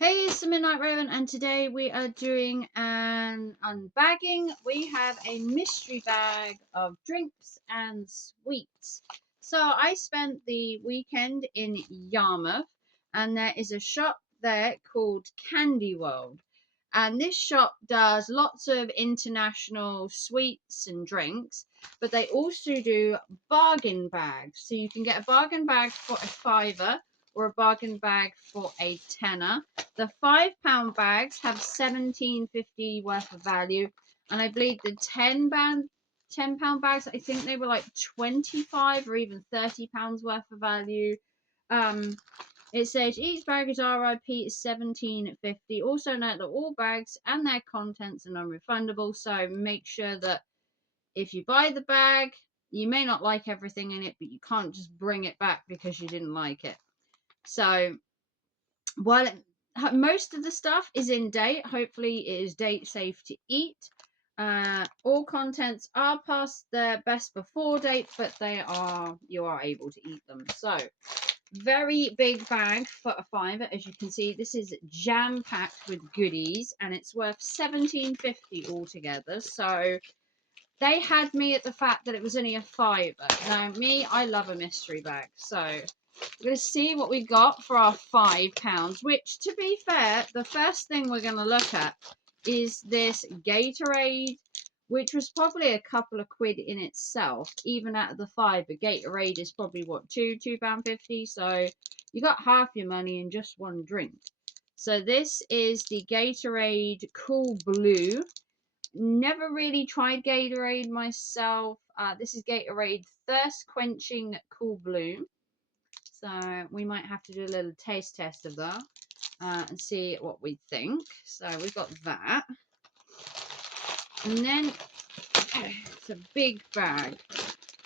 Hey, it's the Midnight Raven, and today we are doing an unbagging. We have a mystery bag of drinks and sweets. So I spent the weekend in Yarmouth, and there is a shop there called Candy World. And this shop does lots of international sweets and drinks, but they also do bargain bags. So you can get a bargain bag for a fiver or a bargain bag for a tenner. The £5 bags have 17.50 worth of value, and I believe the £10 bags, I think they were like 25 or even £30 worth of value. Um, it says each bag is RIP is 17.50. Also note that all bags and their contents are non-refundable, so make sure that if you buy the bag, you may not like everything in it, but you can't just bring it back because you didn't like it. So while most of the stuff is in date, hopefully it is date safe to eat. All contents are past their best before date, but you are able to eat them. So very big bag for a fiver. As you can see, this is jam packed with goodies, and it's worth 17.50 altogether. So they had me at the fact that it was only a fiver. Now me, I love a mystery bag, so we're going to see what we got for our £5, which, to be fair, the first thing we're going to look at is this Gatorade, which was probably a couple of quid in itself, even out of the fiver. Gatorade is probably, what, £2.50, so you got half your money in just one drink. So this is the Gatorade Cool Blue. Never really tried Gatorade myself. This is Gatorade Thirst Quenching Cool Blue. So we might have to do a little taste test of that and see what we think. So we've got that. And then it's a big bag.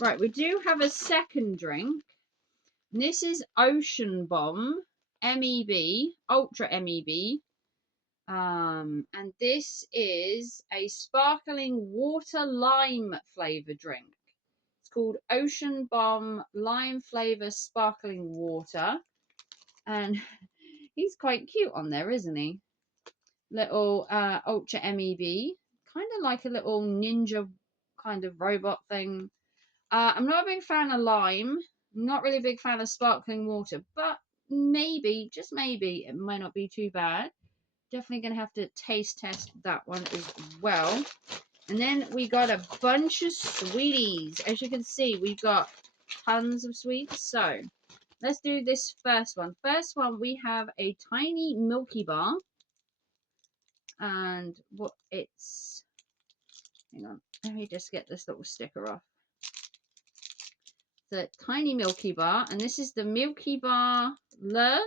Right, we do have a second drink. This is Ocean Bomb MEB, Ultra MEB. And this is a sparkling water lime flavor drink. It's called Ocean Bomb Lime Flavor Sparkling Water. And he's quite cute on there, isn't he? Little Ultra MEB. Kind of like a little ninja kind of robot thing. I'm not a big fan of lime. I'm not really a big fan of sparkling water. But maybe, just maybe, it might not be too bad. Definitely going to have to taste test that one as well. And then we got a bunch of sweeties. As you can see, we've got tons of sweets. So let's do this first one. First one, we have a tiny Milky Bar. And what it's... Hang on. Let me just get this little sticker off. The tiny Milky Bar. And this is the Milky Bar Learn.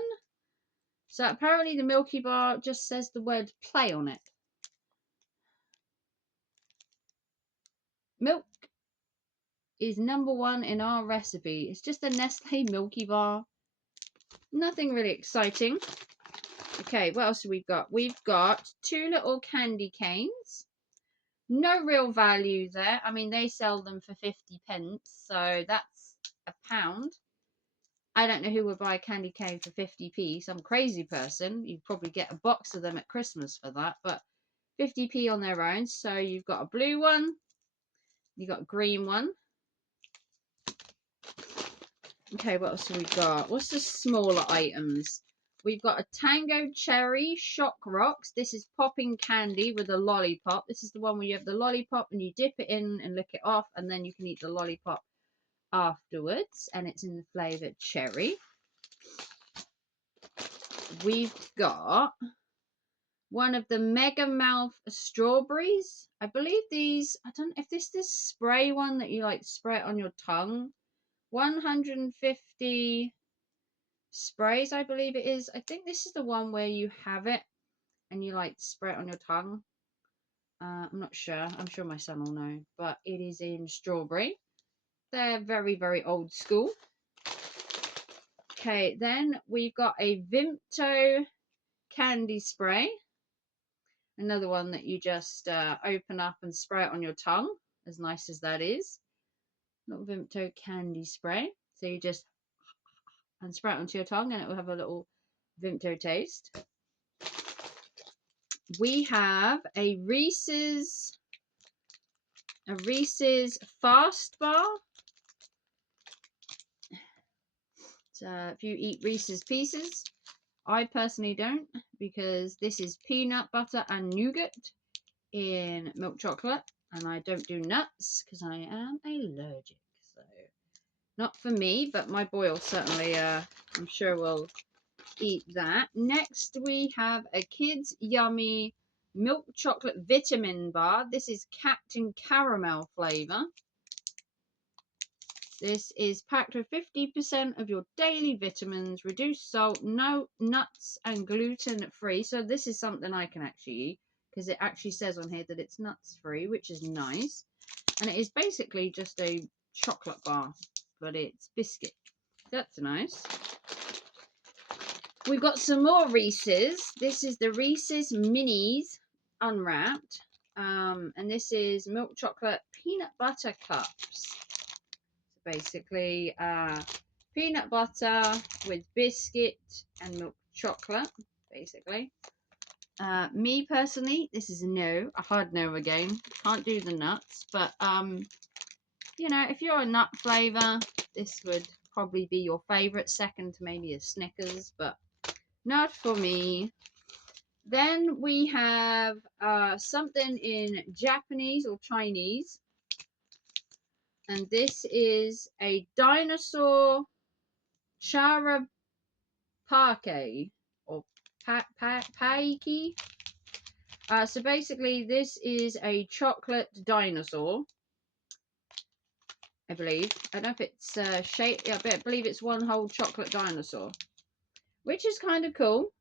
So apparently the Milky Bar just says the word play on it. Milk is #1 in our recipe. It's just a Nestle Milky Bar. Nothing really exciting. Okay, what else have we got? We've got 2 little candy canes. No real value there. I mean, they sell them for 50p, so that's £1. I don't know who would buy a candy cane for 50p. Some crazy person. You'd probably get a box of them at Christmas for that, but 50p on their own. So you've got a blue one, you've got a green one. Okay, what else have we got? What's the smaller items? We've got a Tango Cherry Shock Rocks. This is popping candy with a lollipop. This is the one where you have the lollipop and you dip it in and lick it off, and then you can eat the lollipop afterwards. And it's in the flavour cherry. We've got one of the Mega Mouth strawberries. I believe these, I don't know if this is this spray one that you like spray it on your tongue. 150 sprays, I believe it is. I think this is the one where you have it and you like spray it on your tongue. I'm not sure. I'm sure my son will know, but it is in strawberry. They're very, very old school. Okay, then we've got a Vimto candy spray. Another one that you just open up and spray it on your tongue, as nice as that is. Little Vimto candy spray. So you just and spray it onto your tongue and it will have a little Vimto taste. we have a Reese's Fast Bar. So if you eat Reese's Pieces, I personally don't, because this is peanut butter and nougat in milk chocolate, and I don't do nuts because I am allergic. So not for me, but my boy will certainly, I'm sure, will eat that. Next, we have a Kids Yummy milk chocolate vitamin bar. This is Captain Caramel flavor. This is packed with 50% of your daily vitamins, reduced salt, no nuts, and gluten free. So this is something I can actually eat, because it actually says on here that it's nuts free, which is nice. And it is basically just a chocolate bar, but it's biscuit. That's nice. We've got some more Reese's. This is the Reese's Minis unwrapped. And this is milk chocolate peanut butter cups. So basically, peanut butter with biscuit and milk chocolate, basically. Me personally, this is a no, a hard no again. Can't do the nuts, but you know, if you're a nut flavor, this would probably be your favorite, second to maybe a Snickers, but not for me. Then we have something in Japanese or Chinese. And this is a dinosaur charapake or paiki. So basically this is a chocolate dinosaur, I believe. I don't know if it's shaped. Yeah, I believe it's one whole chocolate dinosaur, which is kind of cool.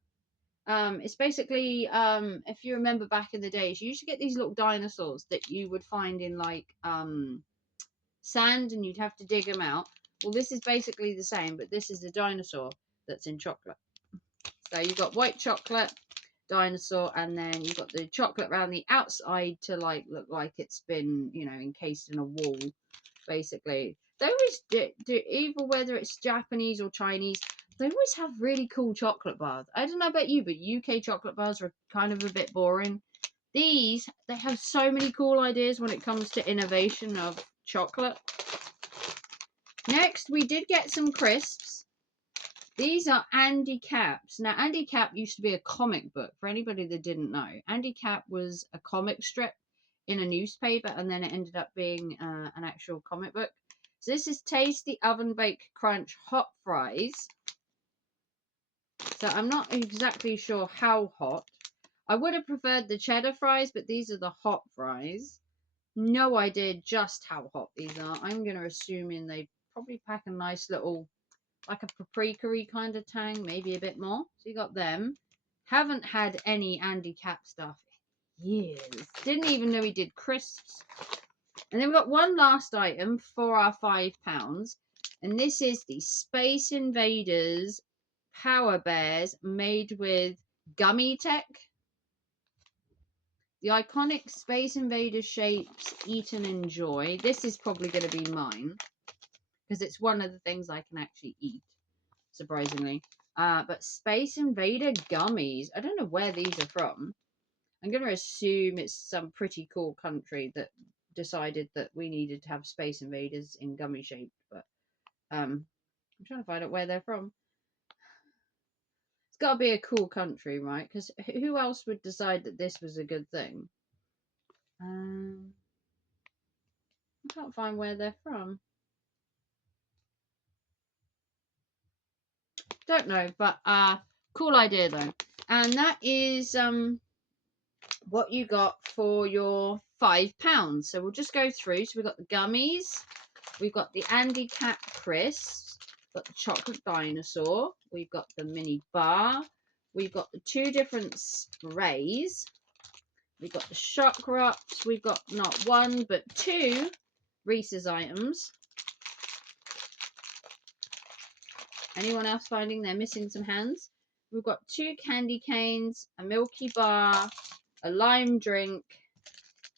It's basically, if you remember back in the days, you used to get these little dinosaurs that you would find in like sand, and you'd have to dig them out. Well, this is basically the same, but this is the dinosaur that's in chocolate. So you've got white chocolate dinosaur, and then you've got the chocolate around the outside to like look like it's been, you know, encased in a wall, basically. They always do, either whether it's Japanese or Chinese, they always have really cool chocolate bars. I don't know about you, but UK chocolate bars are kind of a bit boring. These, they have so many cool ideas when it comes to innovation of chocolate. Next, we did get some crisps. These are Andy Caps. Now, Andy Cap used to be a comic book. For anybody that didn't know, Andy Cap was a comic strip in a newspaper, and then it ended up being an actual comic book. So this is Tasty Oven Baked Crunch Hot Fries. So I'm not exactly sure how hot. I would have preferred the cheddar fries, but these are the hot fries. No idea just how hot these are. I'm going to assume they probably pack a nice little, like a paprika-y kind of tang, maybe a bit more. So you got them. Haven't had any Andy Cap stuff in years. Didn't even know he did crisps. And then we've got one last item for our £5. And this is the Space Invaders Power Bears made with gummy tech. The iconic Space Invaders shapes, eat and enjoy. This is probably going to be mine, because it's one of the things I can actually eat, surprisingly. But Space Invader gummies. I don't know where these are from. I'm going to assume it's some pretty cool country that decided that we needed to have Space Invaders in gummy shape. But I'm trying to find out where they're from. It's got to be a cool country, right? Because who else would decide that this was a good thing? I can't find where they're from. Don't know, but cool idea though. And that is what you got for your £5. So we'll just go through. So we've got the gummies, we've got the Andy Cap crisps, we've got the chocolate dinosaur, we've got the mini bar, we've got the 2 different sprays, we've got the shock rocks, we've got not 1 but 2 Reese's items. Anyone else finding they're missing some hands? We've got 2 candy canes, a Milky Bar, a lime drink,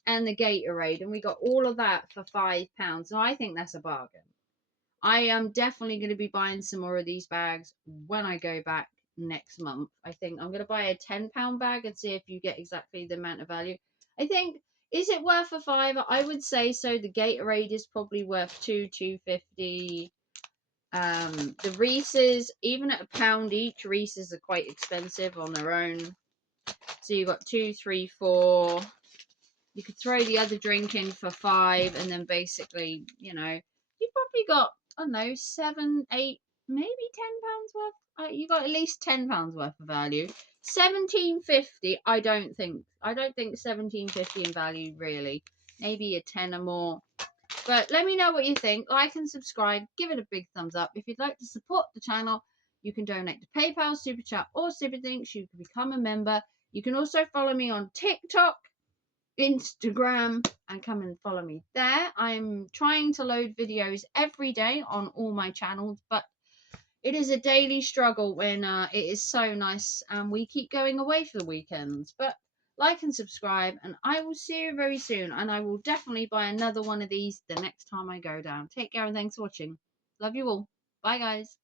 and the Gatorade. And we got all of that for £5. Now, I think that's a bargain. I am definitely going to be buying some more of these bags when I go back next month. I think I'm going to buy a £10 bag and see if you get exactly the amount of value. I think, is it worth a fiver? I would say so. The Gatorade is probably worth £2.50. The Reese's, even at £1 each, Reese's are quite expensive on their own. So you've got 2, 3, 4. You could throw the other drink in for 5, and then basically, you know, you probably got, I don't know, 7, 8, maybe £10 worth. You got at least £10 worth of value. 17.50. I don't think 17.50 in value really. Maybe a 10 or more. But let me know what you think. Like and subscribe. Give it a big thumbs up. If you'd like to support the channel, you can donate to PayPal, Super Chat, or Super Thanks. You can become a member. You can also follow me on TikTok, Instagram, and come and follow me there. I'm trying to load videos every day on all my channels, but it is a daily struggle when it is so nice and we keep going away for the weekends. But like and subscribe, and I will see you very soon, and I will definitely buy another one of these the next time I go down. Take care and thanks for watching. Love you all. Bye guys.